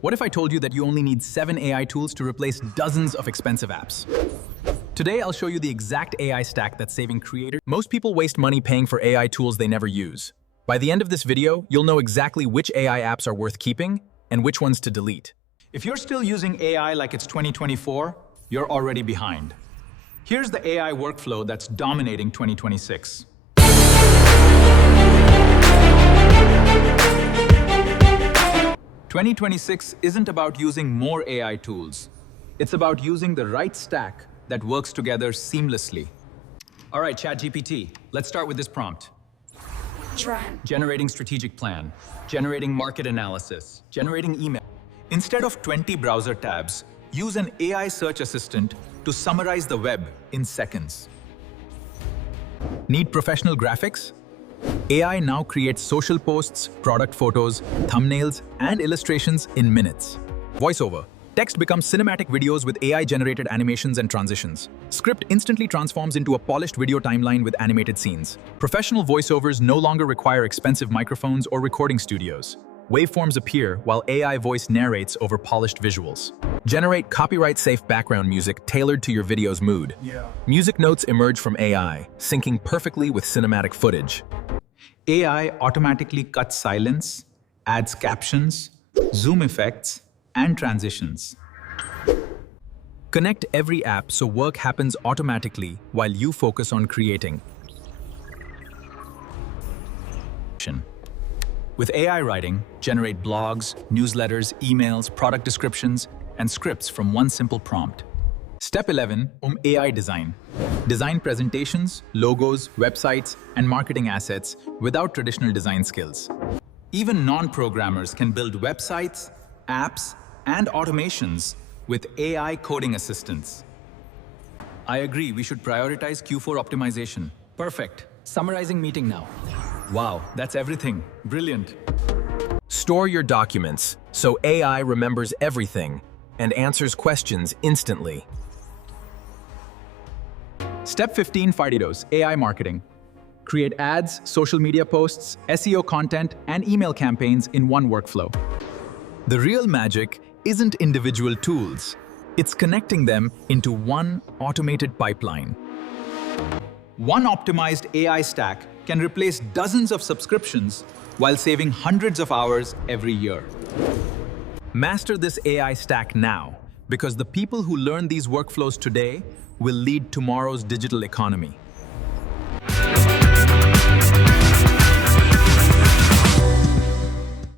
What if I told you that you only need 7 AI tools to replace dozens of expensive apps? Today, I'll show you the exact AI stack that's saving creators. Most people waste money paying for AI tools they never use. By the end of this video, you'll know exactly which AI apps are worth keeping and which ones to delete. If you're still using AI like it's 2024, you're already behind. Here's the AI workflow that's dominating 2026. 2026 isn't about using more AI tools. It's about using the right stack that works together seamlessly. All right, ChatGPT, let's start with this prompt. Generating strategic plan, generating market analysis, generating email. Instead of 20 browser tabs, use an AI search assistant to summarize the web in seconds. Need professional graphics? AI now creates social posts, product photos, thumbnails, and illustrations in minutes. Voiceover. Text becomes cinematic videos with AI-generated animations and transitions. Script instantly transforms into a polished video timeline with animated scenes. Professional voiceovers no longer require expensive microphones or recording studios. Waveforms appear while AI voice narrates over polished visuals. Generate copyright-safe background music tailored to your video's mood. Music notes emerge from AI, syncing perfectly with cinematic footage. AI automatically cuts silence, adds captions, zoom effects, and transitions. Connect every app so work happens automatically while you focus on creating. With AI writing, generate blogs, newsletters, emails, product descriptions, and scripts from one simple prompt. Step 11, AI design. Design presentations, logos, websites, and marketing assets without traditional design skills. Even non-programmers can build websites, apps, and automations with AI coding assistants. I agree, we should prioritize Q4 optimization. Perfect. Summarizing meeting now. Wow, that's everything. Brilliant. Store your documents so AI remembers everything and answers questions instantly. Step 15, Fardidos, AI marketing. Create ads, social media posts, SEO content, and email campaigns in one workflow. The real magic isn't individual tools. It's connecting them into one automated pipeline. One optimized AI stack can replace dozens of subscriptions while saving hundreds of hours every year. Master this AI stack now, because the people who learn these workflows today will lead tomorrow's digital economy.